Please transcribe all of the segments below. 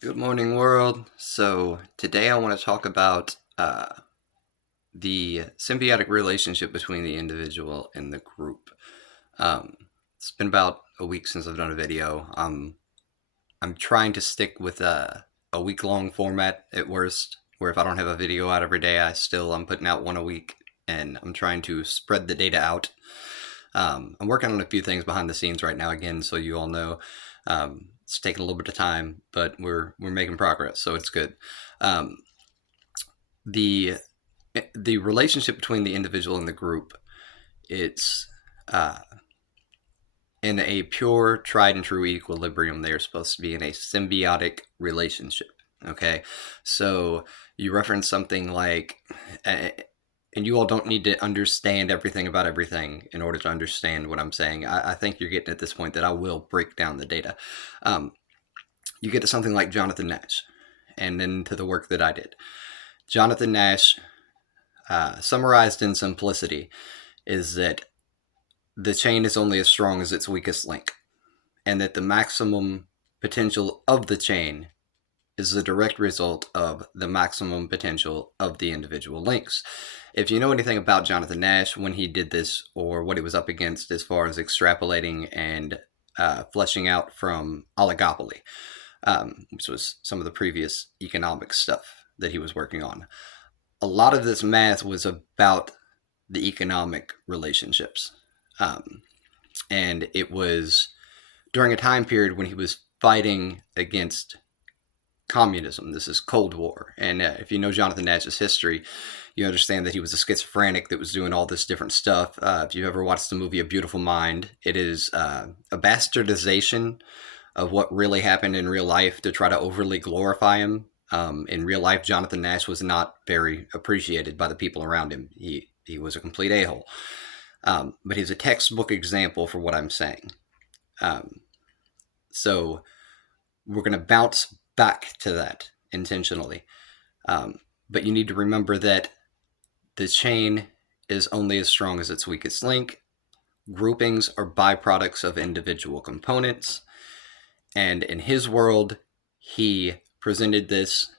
Good morning, world. So, today I want to talk about the symbiotic relationship between the individual and the group. Um, it's been about a week since I've done a video. I'm trying to stick with a week-long format at worst, where if I don't have a video out every day, I'm putting out one a week, and I'm trying to spread the data out. I'm working on a few things behind the scenes right now, again, so you all know. It's taking a little bit of time, but we're making progress, so it's good. Um, the the relationship between the individual and the group, it's uh, in a pure, tried and true equilibrium. They are supposed to be in a symbiotic relationship. Okay, so you reference something like, and you all don't need to understand everything about everything in order to understand what I'm saying. I think you're getting at this point that I will break down the data. Um, you get to something like Jonathon Nash, and then to the work that I did. Jonathon Nash, summarized in simplicity, is that the chain is only as strong as its weakest link, and that the maximum potential of the chain is the direct result of the maximum potential of the individual links. If you know anything about Jonathon Nash, when he did this, or what he was up against as far as extrapolating and fleshing out from oligopoly, which was some of the previous economic stuff that he was working on, a lot of this math was about the economic relationships. And it was during a time period when he was fighting against communism. This is Cold War. And if you know Jonathon Nash's history, you understand that he was a schizophrenic that was doing all this different stuff. If you've ever watched the movie A Beautiful Mind, it is a bastardization of what really happened in real life to try to overly glorify him. In real life, Jonathon Nash was not very appreciated by the people around him. He was a complete a-hole. But he's a textbook example for what I'm saying. So we're going to bounce back to that intentionally. But you need to remember that the chain is only as strong as its weakest link. Groupings are byproducts of individual components. And in his world, he presented this,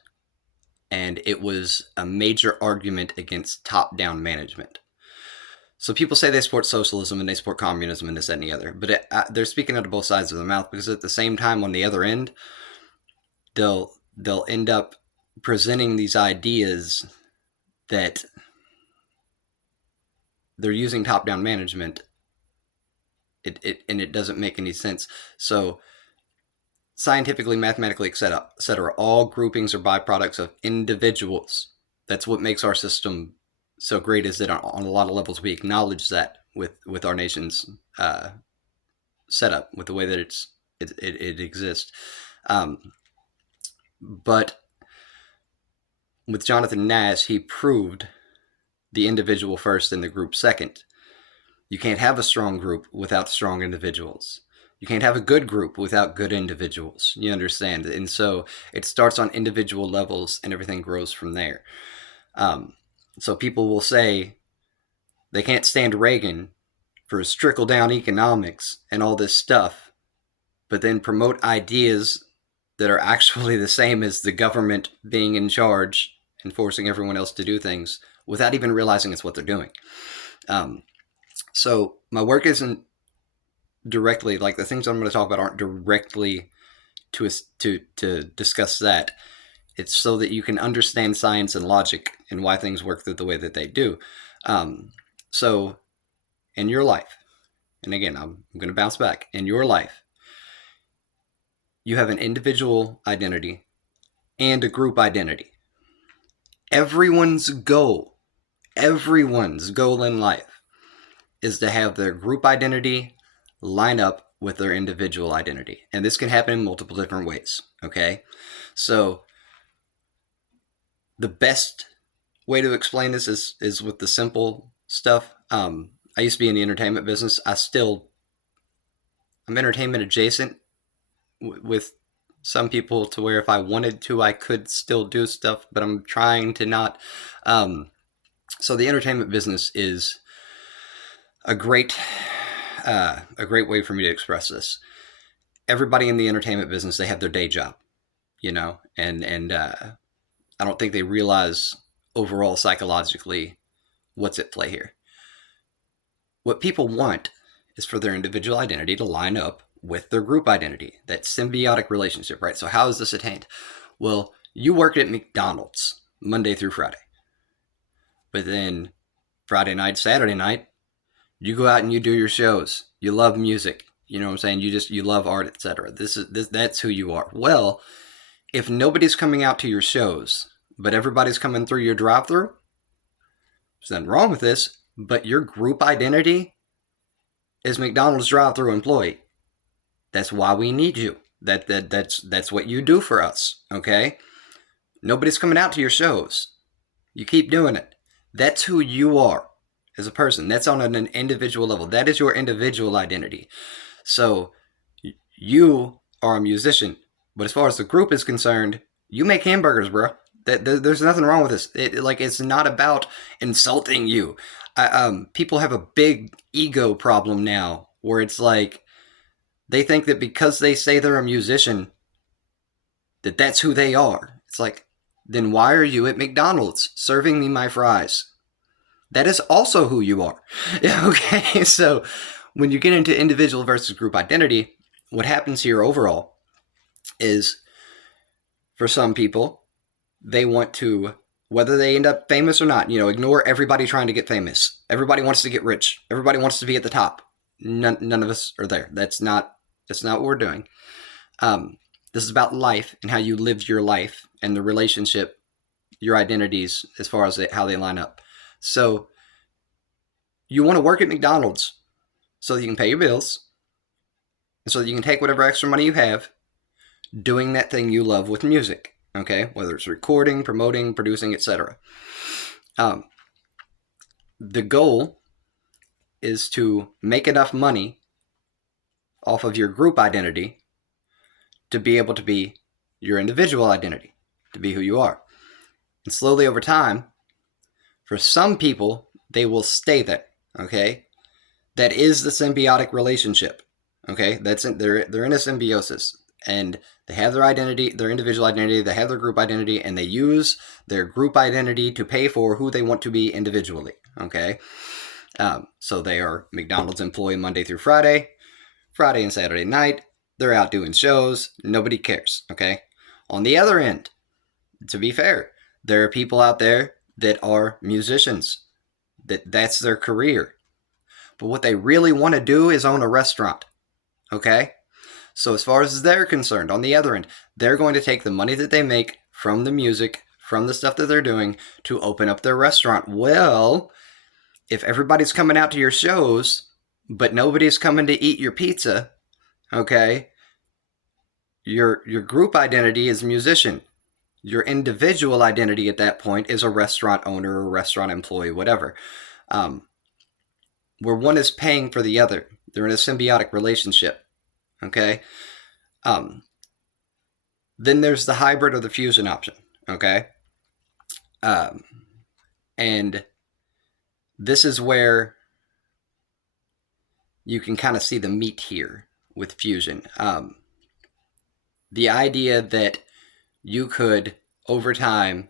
and it was a major argument against top-down management. So people say they support socialism and they support communism and this, that, and the other, but they're speaking out of both sides of their mouth, because at the same time, on the other end, they'll end up presenting these ideas that they're using top-down management. It doesn't make any sense. So scientifically, mathematically, etc., all groupings are byproducts of individuals. That's what makes our system so great, is that on a lot of levels we acknowledge that with our nation's setup, with the way that it exists. But with Jonathon Nash, he proved the individual first and the group second. You can't have a strong group without strong individuals. You can't have a good group without good individuals. You understand? And so it starts on individual levels and everything grows from there. So people will say they can't stand Reagan for his trickle-down economics and all this stuff, but then promote ideas that are actually the same as the government being in charge and forcing everyone else to do things without even realizing it's what they're doing. So my work isn't directly, like, the things I'm going to talk about aren't directly to discuss that. It's so that you can understand science and logic and why things work the way that they do. So in your life, and again, I'm going to bounce back, in your life, you have an individual identity and a group identity. Everyone's goal in life is to have their group identity line up with their individual identity. And this can happen in multiple different ways, okay? So the best way to explain this is with the simple stuff. I used to be in the entertainment business. I'm entertainment adjacent with some people, to where if I wanted to, I could still do stuff, but I'm trying to not. So the entertainment business is a great way for me to express this. Everybody in the entertainment business, they have their day job. and I don't think they realize overall psychologically what's at play here. What people want is for their individual identity to line up with their group identity, that symbiotic relationship, right? So how is this attained? Well, you work at McDonald's Monday through Friday, but then Friday night, Saturday night, you go out and you do your shows. You love music. You know what I'm saying? You love art, etc. That's who you are. Well, if nobody's coming out to your shows, but everybody's coming through your drive-through, there's nothing wrong with this, but your group identity is McDonald's drive-through employee. That's why we need you. That's what you do for us, okay? Nobody's coming out to your shows. You keep doing it. That's who you are as a person. That's on an individual level. That is your individual identity. So you are a musician, but as far as the group is concerned, you make hamburgers, bro. There's nothing wrong with this. It's not about insulting you. People have a big ego problem now, where it's like they think that because they say they're a musician, that's who they are. It's like, then why are you at McDonald's serving me my fries? That is also who you are. Okay, so when you get into individual versus group identity, what happens here overall is, for some people, they want to, whether they end up famous or not, ignore everybody trying to get famous. Everybody wants to get rich. Everybody wants to be at the top. None of us are there. That's not what we're doing. This is about life and how you live your life and the relationship, your identities, as far as how they line up. So you want to work at McDonald's so that you can pay your bills, and so that you can take whatever extra money you have doing that thing you love with music, okay? Whether it's recording, promoting, producing, etc. The goal is to make enough money off of your group identity to be able to be your individual identity, to be who you are. And slowly over time, for some people, they will stay there, okay? That is the symbiotic relationship, okay? They're in a symbiosis, and they have their identity, their individual identity, they have their group identity, and they use their group identity to pay for who they want to be individually, okay? So they are McDonald's employee Monday through Friday and Saturday night. They're out doing shows. Nobody cares, okay? On the other end, to be fair, there are people out there that are musicians. That's their career. But what they really want to do is own a restaurant, okay? So as far as they're concerned, on the other end, they're going to take the money that they make from the music, from the stuff that they're doing, to open up their restaurant. Well, if everybody's coming out to your shows, but nobody's coming to eat your pizza, okay, your group identity is musician. Your individual identity at that point is a restaurant owner or restaurant employee, whatever. Where one is paying for the other. They're in a symbiotic relationship, okay? Then there's the hybrid or the fusion option, okay? And this is where you can kind of see the meat here with fusion. The idea that you could, over time,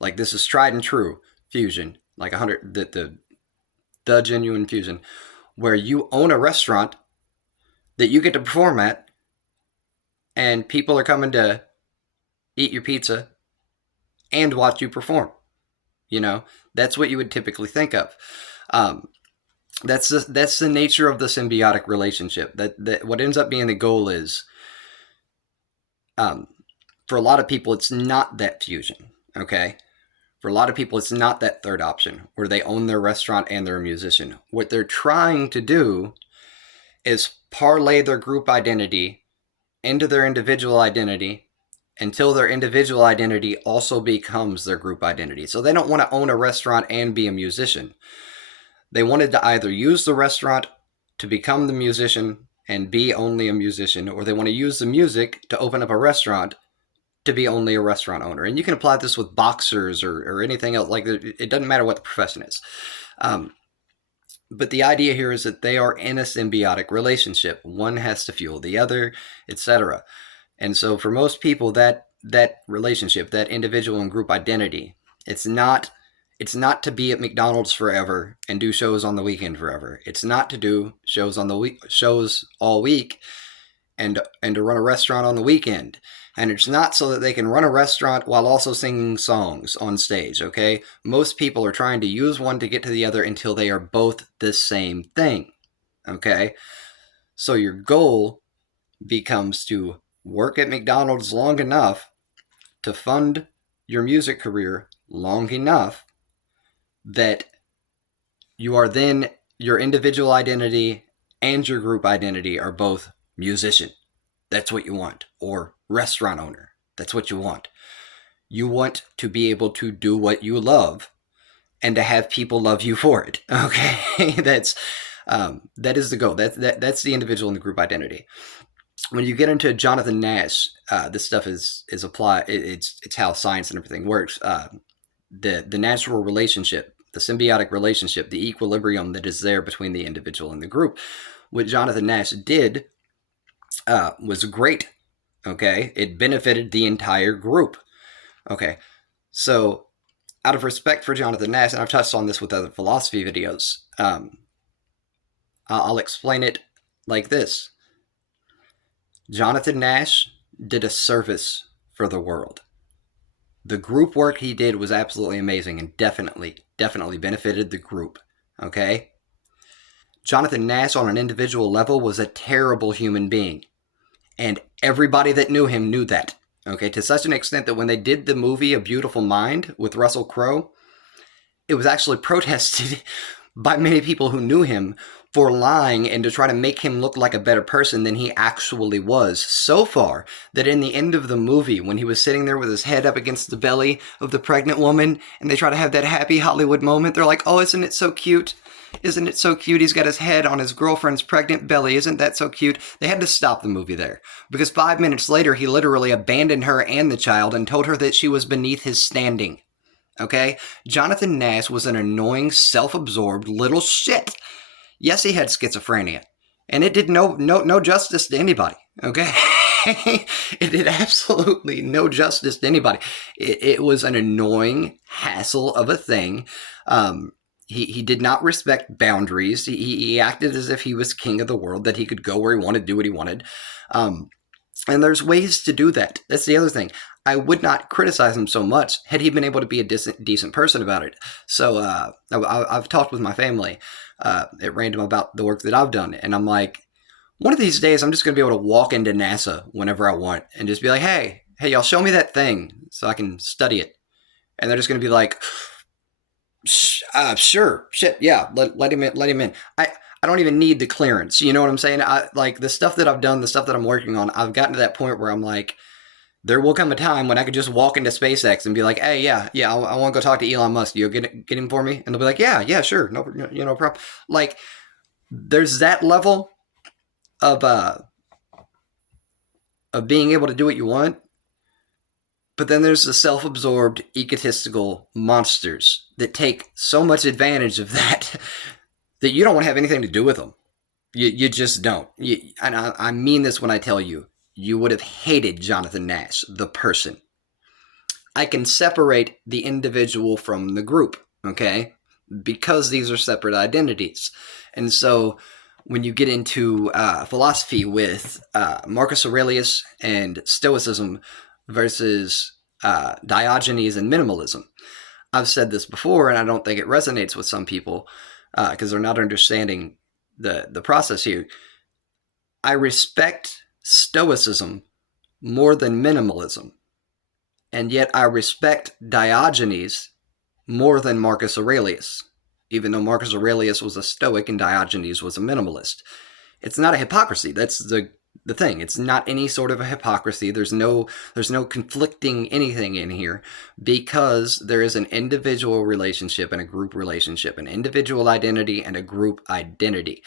like this is tried and true fusion, like 100, the genuine fusion, where you own a restaurant that you get to perform at, and people are coming to eat your pizza and watch you perform. That's what you would typically think of. That's the nature of the symbiotic relationship. That what ends up being the goal is, for a lot of people, it's not that fusion, okay? For a lot of people, it's not that third option where they own their restaurant and they're a musician. What they're trying to do is parlay their group identity into their individual identity until their individual identity also becomes their group identity. So they don't want to own a restaurant and be a musician. They wanted to either use the restaurant to become the musician and be only a musician, or they want to use the music to open up a restaurant to be only a restaurant owner. And you can apply this with boxers or anything else. Like, it doesn't matter what the profession is. But the idea here is that they are in a symbiotic relationship. One has to fuel the other, etc. And so for most people, that relationship, that individual and group identity, it's not it's not to be at McDonald's forever and do shows on the weekend forever. It's not to do shows all week and to run a restaurant on the weekend. And it's not so that they can run a restaurant while also singing songs on stage, okay? Most people are trying to use one to get to the other until they are both the same thing, okay? So your goal becomes to work at McDonald's long enough to fund your music career long enough that you are then your individual identity and your group identity are both musician. That's what you want. Or restaurant owner. That's what you want. You want to be able to do what you love and to have people love you for it. Okay, that is the goal. That's the individual and the group identity. When you get into Jonathon Nash, this stuff is applied. It's how science and everything works. The natural relationship, the symbiotic relationship, the equilibrium that is there between the individual and the group. What Jonathon Nash did was great. Okay, it benefited the entire group. Okay, so out of respect for Jonathon Nash, and I've touched on this with other philosophy videos, I'll explain it like this. Jonathon Nash did a service for the world. The group work he did was absolutely amazing and definitely benefited the group. Okay? Jonathon Nash on an individual level was a terrible human being. And everybody that knew him knew that. Okay? To such an extent that when they did the movie A Beautiful Mind with Russell Crowe, it was actually protested by many people who knew him for lying and to try to make him look like a better person than he actually was. So far that in the end of the movie, when he was sitting there with his head up against the belly of the pregnant woman, and they try to have that happy Hollywood moment, they're like, oh, isn't it so cute? Isn't it so cute? He's got his head on his girlfriend's pregnant belly. Isn't that so cute? They had to stop the movie there. Because 5 minutes later, he literally abandoned her and the child and told her that she was beneath his standing. Okay? Jonathon Nash was an annoying, self-absorbed little shit. Yes, he had schizophrenia. And it did no justice to anybody. Okay? It did absolutely no justice to anybody. It was an annoying hassle of a thing. He did not respect boundaries. He acted as if he was king of the world, that he could go where he wanted, do what he wanted. And there's ways to do that. That's the other thing. I would not criticize him so much had he been able to be a decent person about it. So I've talked with my family at random about the work that I've done, and I'm like, one of these days I'm just going to be able to walk into NASA whenever I want and just be like, hey, y'all show me that thing so I can study it. And they're just going to be like, sure, shit, yeah, let him in. I don't even need the clearance. You know what I'm saying? Like the stuff that I've done, the stuff that I'm working on, I've gotten to that point where I'm like, there will come a time when I could just walk into SpaceX and be like, hey, yeah, I want to go talk to Elon Musk. You'll get him for me? And they'll be like, yeah, sure, no problem. Like, there's that level of being able to do what you want. But then there's the self-absorbed, egotistical monsters that take so much advantage of that that you don't want to have anything to do with them. You just don't. And I mean this when I tell you, you would have hated Jonathon Nash, the person. I can separate the individual from the group, okay? Because these are separate identities. And so when you get into philosophy with Marcus Aurelius and Stoicism versus Diogenes and minimalism, I've said this before, and I don't think it resonates with some people because they're not understanding the process here. I respect Stoicism more than minimalism, and yet I respect Diogenes more than Marcus Aurelius, even though Marcus Aurelius was a Stoic and Diogenes was a minimalist. It's not a hypocrisy. That's the thing. It's not any sort of a hypocrisy. There's no conflicting anything in here, because there is an individual relationship and a group relationship, an individual identity and a group identity.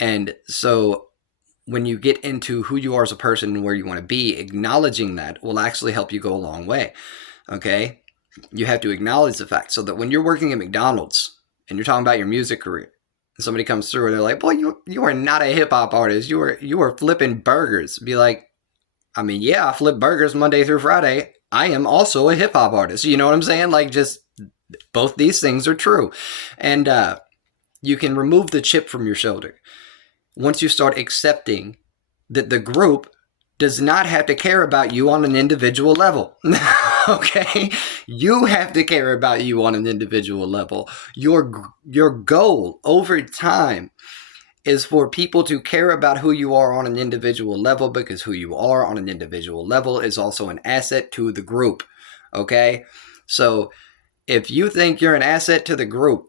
And so when you get into who you are as a person and where you want to be, acknowledging that will actually help you go a long way. Okay? You have to acknowledge the fact so that when you're working at McDonald's and you're talking about your music career, and somebody comes through and they're like, boy, you are not a hip hop artist. You are flipping burgers. Be like, I mean, yeah, I flip burgers Monday through Friday. I am also a hip hop artist. You know what I'm saying? Like, just both these things are true. And you can remove the chip from your shoulder once you start accepting that the group does not have to care about you on an individual level. Okay? You have to care about you on an individual level. Your goal over time is for people to care about who you are on an individual level, because who you are on an individual level is also an asset to the group. Okay? So if you think you're an asset to the group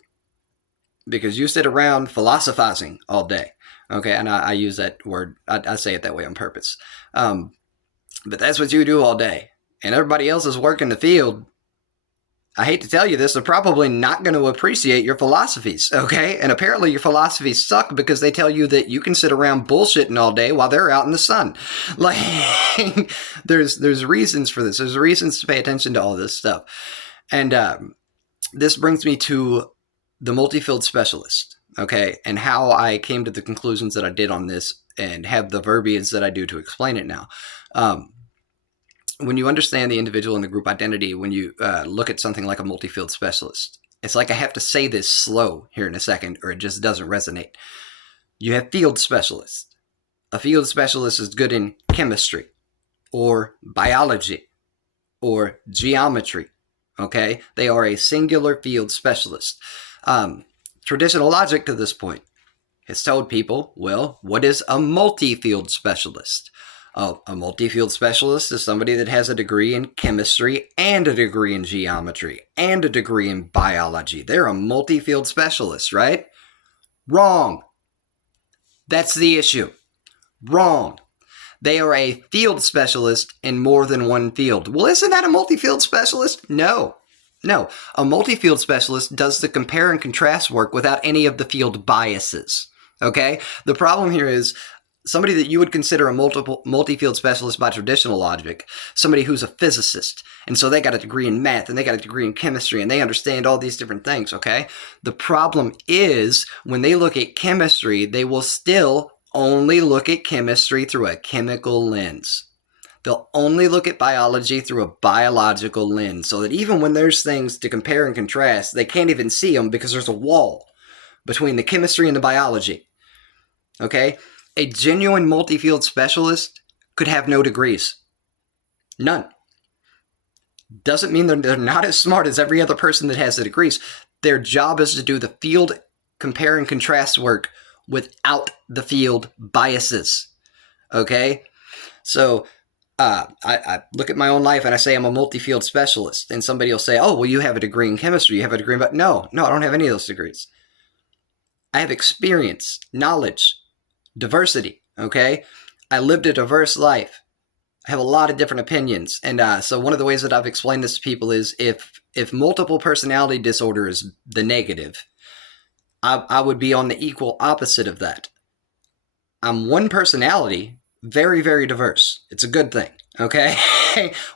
because you sit around philosophizing all day, okay, and I use that word, I say it that way on purpose, but that's what you do all day, and everybody else is working the field, I hate to tell you this, they're probably not going to appreciate your philosophies, okay? And apparently your philosophies suck because they tell you that you can sit around bullshitting all day while they're out in the sun. Like, there's reasons for this. There's reasons to pay attention to all this stuff. And this brings me to the multi-field specialist, okay? And how I came to the conclusions that I did on this and have the verbiage that I do to explain it now. When you understand the individual and the group identity, when you look at something like a multi-field specialist, it's like I have to say this slow here in a second or it just doesn't resonate. You have field specialists. A field specialist is good in chemistry or biology or geometry, okay? They are a singular field specialist. Traditional logic to this point has told people, well, what is a multi-field specialist? A multi-field specialist is somebody that has a degree in chemistry and a degree in geometry and a degree in biology. They're a multi-field specialist, right? Wrong. That's the issue. Wrong. They are a field specialist in more than one field. Well, isn't that a multi-field specialist? No. No. A multi-field specialist does the compare and contrast work without any of the field biases. Okay? The problem here is somebody that you would consider a multi-field specialist by traditional logic, somebody who's a physicist, and so they got a degree in math, and they got a degree in chemistry, and they understand all these different things, okay? The problem is, when they look at chemistry, they will still only look at chemistry through a chemical lens. They'll only look at biology through a biological lens, so that even when there's things to compare and contrast, they can't even see them because there's a wall between the chemistry and the biology, okay? A genuine multi-field specialist could have no degrees. None. Doesn't mean they're not as smart as every other person that has the degrees. Their job is to do the field compare and contrast work without the field biases. Okay? So I look at my own life and I say I'm a multi-field specialist. And somebody will say, oh, well, you have a degree in chemistry. You have a degree in... But no, I don't have any of those degrees. I have experience, knowledge, diversity, okay? I lived a diverse life. I have a lot of different opinions. And so one of the ways that I've explained this to people is if multiple personality disorder is the negative, I would be on the equal opposite of that. I'm one personality, very, very diverse. It's a good thing, okay?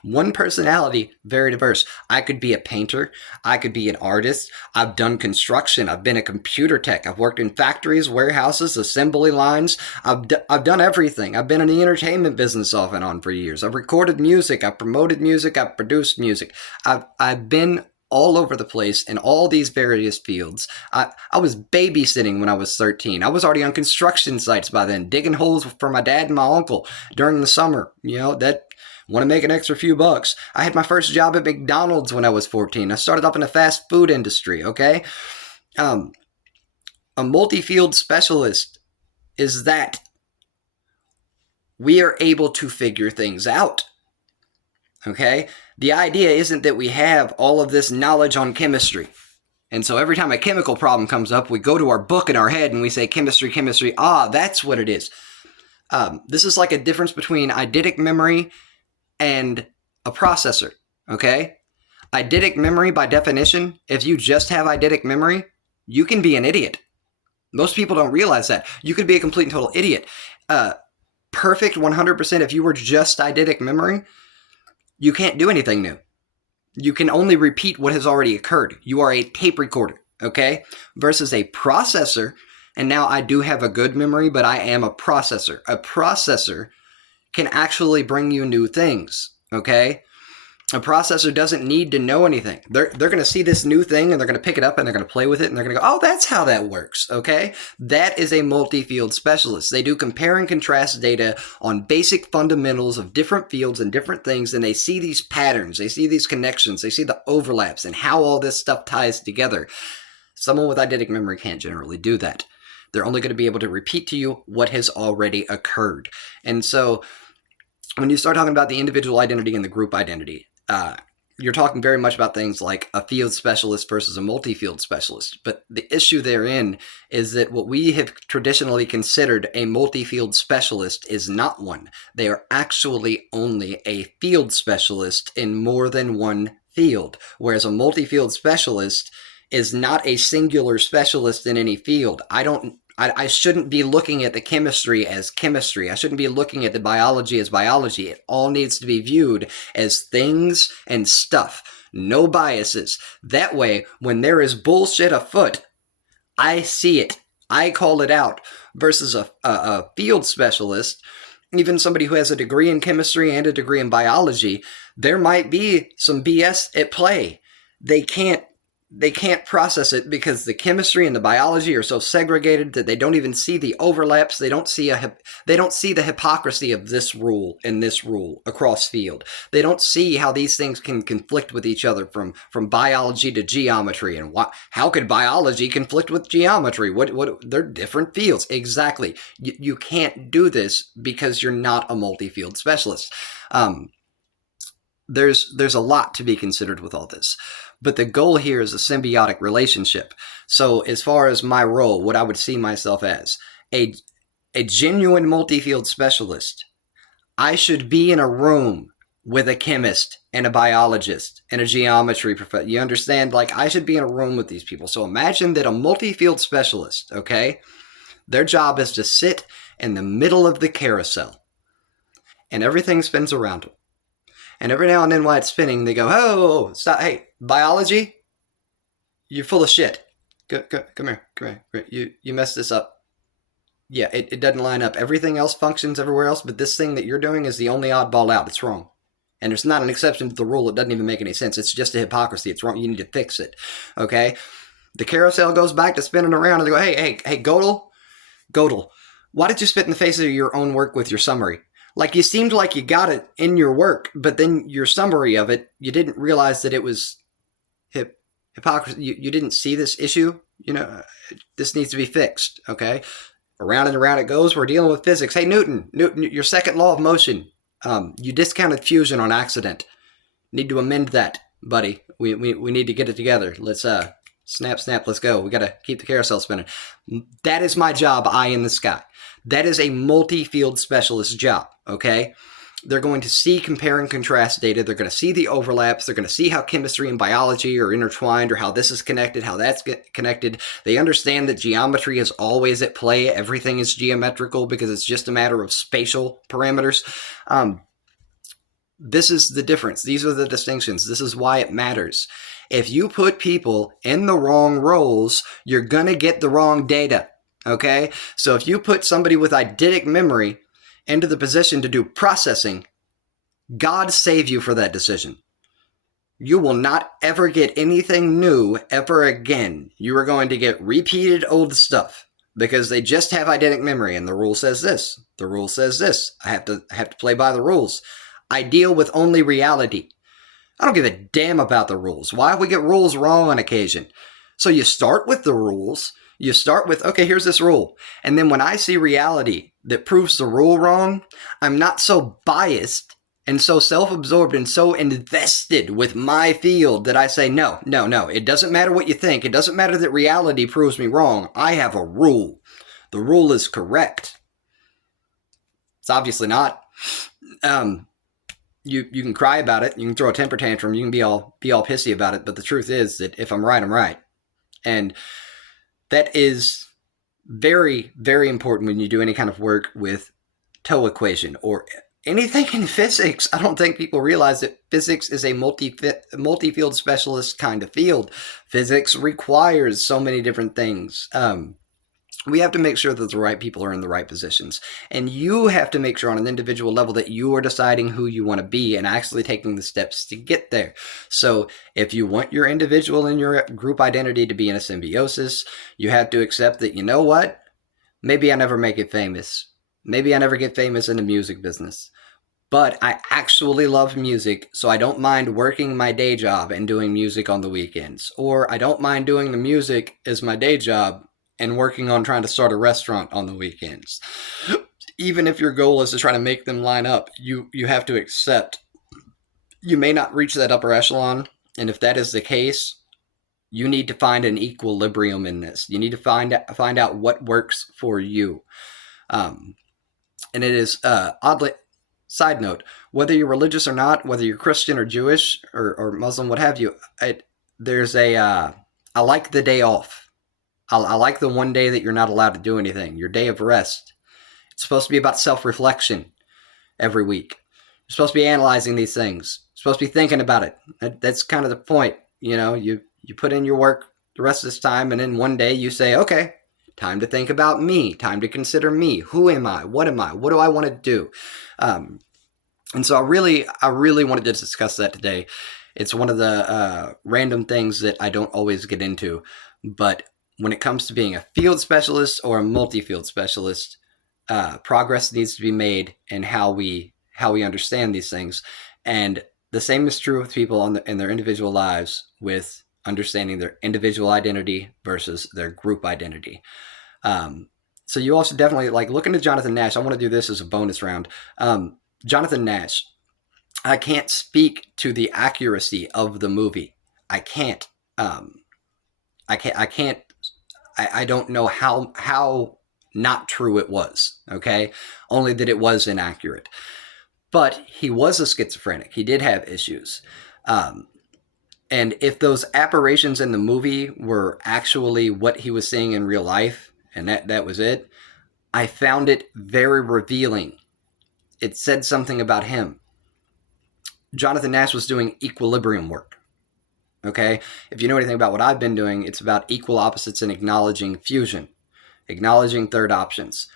One personality, very diverse. I could be a painter. I could be an artist. I've done construction. I've been a computer tech. I've worked in factories, warehouses, assembly lines. I've done everything. I've been in the entertainment business off and on for years. I've recorded music. I've promoted music. I've produced music. I've been all over the place in all these various fields. I was babysitting when I was 13. I was already on construction sites by then, digging holes for my dad and my uncle during the summer. You know, that want to make an extra few bucks. I had my first job at McDonald's when I was 14. I started up in the fast food industry, okay? A multi-field specialist is that we are able to figure things out. Okay? The idea isn't that we have all of this knowledge on chemistry. And so every time a chemical problem comes up, we go to our book in our head and we say, chemistry, chemistry. Ah, that's what it is. This is like a difference between eidetic memory and a processor. Okay? Eidetic memory, by definition, if you just have eidetic memory, you can be an idiot. Most people don't realize that. You could be a complete and total idiot. Perfect 100% if you were just eidetic memory, you can't do anything new. You can only repeat what has already occurred. You are a tape recorder, okay? Versus a processor, and now I do have a good memory, but I am a processor. A processor can actually bring you new things, okay? A processor doesn't need to know anything. They're going to see this new thing and they're going to pick it up and they're going to play with it and they're going to go, oh, that's how that works, okay? That is a multi-field specialist. They do compare and contrast data on basic fundamentals of different fields and different things, and they see these patterns, they see these connections, they see the overlaps and how all this stuff ties together. Someone with eidetic memory can't generally do that. They're only going to be able to repeat to you what has already occurred. And so when you start talking about the individual identity and the group identity, you're talking very much about things like a field specialist versus a multi-field specialist. But the issue therein is that what we have traditionally considered a multi-field specialist is not one. They are actually only a field specialist in more than one field, whereas a multi-field specialist is not a singular specialist in any field. I shouldn't be looking at the chemistry as chemistry. I shouldn't be looking at the biology as biology. It all needs to be viewed as things and stuff. No biases. That way, when there is bullshit afoot, I see it. I call it out. Versus a field specialist, even somebody who has a degree in chemistry and a degree in biology, there might be some BS at play. They can't process it because the chemistry and the biology are so segregated that they don't even see the overlaps. They don't see the hypocrisy of this rule and this rule across field. They don't see how these things can conflict with each other from biology to geometry, and how could biology conflict with geometry? What they're different fields. Exactly. You can't do this because you're not a multi-field specialist. There's a lot to be considered with all this. But the goal here is a symbiotic relationship. So as far as my role, what I would see myself as, a genuine multi-field specialist, I should be in a room with a chemist and a biologist and a geometry professor. You understand? Like, I should be in a room with these people. So imagine that a multi-field specialist, okay, their job is to sit in the middle of the carousel and everything spins around them. And every now and then while it's spinning, they go, oh, stop. Hey, biology, you're full of shit. Come here. You messed this up. Yeah, it doesn't line up. Everything else functions everywhere else, but this thing that you're doing is the only oddball out. It's wrong. And there's not an exception to the rule. It doesn't even make any sense. It's just a hypocrisy. It's wrong. You need to fix it. Okay? The carousel goes back to spinning around, and they go, hey, Godel, why did you spit in the face of your own work with your summary? Like, you seemed like you got it in your work, but then your summary of it, you didn't realize that it was hypocrisy. You didn't see this issue. This needs to be fixed, okay? Around and around it goes. We're dealing with physics. Hey, Newton, your second law of motion, you discounted fusion on accident. Need to amend that, buddy. We need to get it together. Let's snap, let's go. We got to keep the carousel spinning. That is my job, eye in the sky. That is a multi-field specialist job, okay? They're going to see compare and contrast data. They're going to see the overlaps. They're going to see how chemistry and biology are intertwined, or how this is connected, how that's connected. They understand that geometry is always at play. Everything is geometrical because it's just a matter of spatial parameters. This is the difference. These are the distinctions. This is why it matters. If you put people in the wrong roles, you're going to get the wrong data. Okay? So if you put somebody with eidetic memory into the position to do processing, God save you for that decision. You will not ever get anything new ever again. You are going to get repeated old stuff because they just have eidetic memory, and the rule says this. The rule says this. I have to play by the rules. I deal with only reality. I don't give a damn about the rules. Why we get rules wrong on occasion? So you start with the rules. You start with, okay, here's this rule. And then when I see reality that proves the rule wrong, I'm not so biased and so self-absorbed and so invested with my field that I say, no. It doesn't matter what you think. It doesn't matter that reality proves me wrong. I have a rule. The rule is correct. It's obviously not. You can cry about it. You can throw a temper tantrum. You can be all pissy about it. But the truth is that if I'm right, I'm right. And that is very, very important when you do any kind of work with TOE equation or anything in physics. I don't think people realize that physics is a multi-field specialist kind of field. Physics requires so many different things. we have to make sure that the right people are in the right positions. And you have to make sure on an individual level that you are deciding who you want to be and actually taking the steps to get there. So if you want your individual and your group identity to be in a symbiosis, you have to accept that, you know what? Maybe I never make it famous. Maybe I never get famous in the music business. But I actually love music, so I don't mind working my day job and doing music on the weekends. Or I don't mind doing the music as my day job and working on trying to start a restaurant on the weekends. Even if your goal is to try to make them line up, you have to accept you may not reach that upper echelon. And if that is the case, you need to find an equilibrium in this. You need to find out what works for you. And it is oddly, side note, whether you're religious or not, whether you're Christian or Jewish or Muslim, what have you, there's a I like the day off. I like the one day that you're not allowed to do anything, your day of rest. It's supposed to be about self-reflection every week. You're supposed to be analyzing these things. You're supposed to be thinking about it. That's kind of the point. You know, you put in your work the rest of this time, and then one day you say, okay, time to think about me. Time to consider me. Who am I? What am I? What do I want to do? And so I really wanted to discuss that today. It's one of the random things that I don't always get into, but when it comes to being a field specialist or a multi-field specialist, progress needs to be made in how we understand these things. And the same is true with people in their individual lives, with understanding their individual identity versus their group identity. So you also definitely, like, look into Jonathon Nash. I want to do this as a bonus round. Jonathon Nash, I can't speak to the accuracy of the movie. I can't. I don't know how not true it was. Okay, only that it was inaccurate. But he was a schizophrenic. He did have issues. And if those aberrations in the movie were actually what he was seeing in real life, and that was it, I found it very revealing. It said something about him. Jonathon Nash was doing equilibrium work. Okay? If you know anything about what I've been doing, it's about equal opposites and acknowledging fusion, acknowledging third options.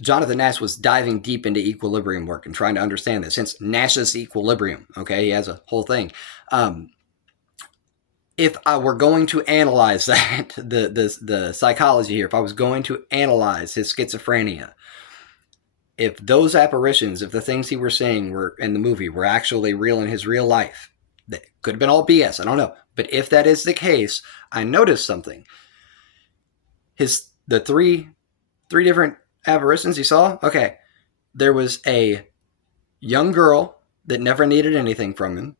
Jonathon Nash was diving deep into equilibrium work and trying to understand this, since Nash's equilibrium. Okay? He has a whole thing. If I were going to analyze that, the psychology here, if I was going to analyze his schizophrenia, if those apparitions, if the things he was saying were in the movie were actually real in his real life, that could have been all BS, I don't know. But if that is the case, I noticed something. The three different apparitions he saw, okay, there was a young girl that never needed anything from him,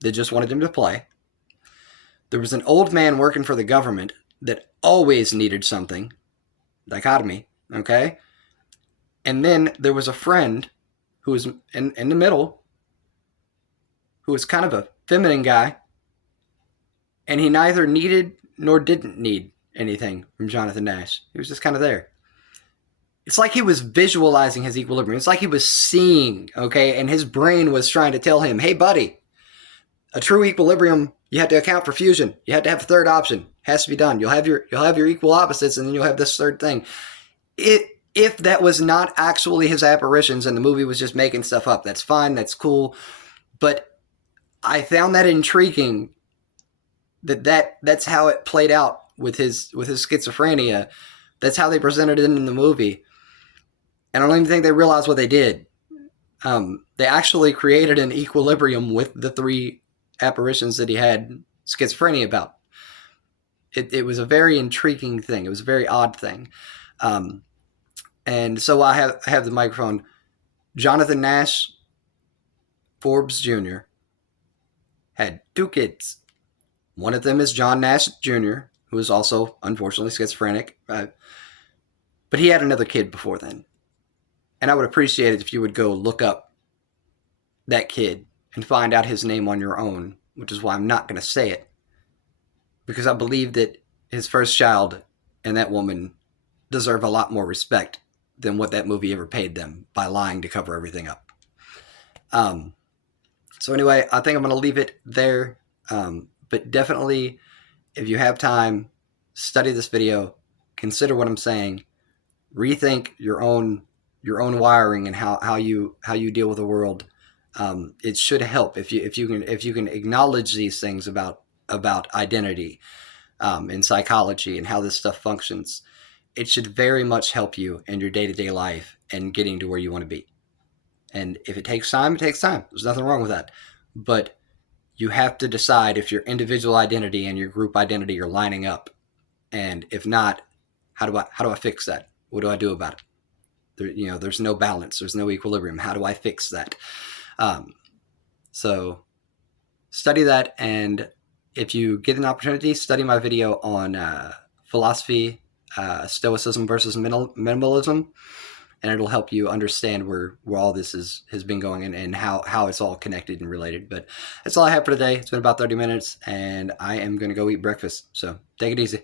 that just wanted him to play. There was an old man working for the government that always needed something. Dichotomy, okay? And then there was a friend who was in the middle, who was kind of a feminine guy, and he neither needed nor didn't need anything from Jonathon Nash. He was just kind of there. It's like he was visualizing his equilibrium. It's like he was seeing, okay? And his brain was trying to tell him, hey, buddy, a true equilibrium, you have to account for fusion. You have to have a third option. It has to be done. You'll have your equal opposites, and then you'll have this third thing. If that was not actually his apparitions and the movie was just making stuff up, that's fine. That's cool. But I found that intriguing. That's how it played out with his schizophrenia. That's how they presented it in the movie. And I don't even think they realized what they did. They actually created an equilibrium with the three apparitions that he had schizophrenia about. It was a very intriguing thing. It was a very odd thing. And so I have the microphone. Jonathon Nash Forbes Jr. had two kids. One of them is John Nash Jr., who is also, unfortunately, schizophrenic. But he had another kid before then. And I would appreciate it if you would go look up that kid and find out his name on your own, which is why I'm not going to say it. Because I believe that his first child and that woman deserve a lot more respect than what that movie ever paid them by lying to cover everything up. So anyway, I think I'm going to leave it there. But definitely, if you have time, study this video, consider what I'm saying, rethink your own wiring and how you deal with the world. It should help if you can acknowledge these things about identity, in psychology and how this stuff functions. It should very much help you in your day-to-day life and getting to where you want to be. And if it takes time, it takes time. There's nothing wrong with that. But you have to decide if your individual identity and your group identity are lining up. And if not, how do I fix that? What do I do about it? There's no balance. There's no equilibrium. How do I fix that? So study that, and if you get an opportunity, study my video on philosophy, stoicism versus minimalism, and it'll help you understand where all this has been going, and how it's all connected and related. But that's all I have for today. It's been about 30 minutes, and I am going to go eat breakfast. So take it easy.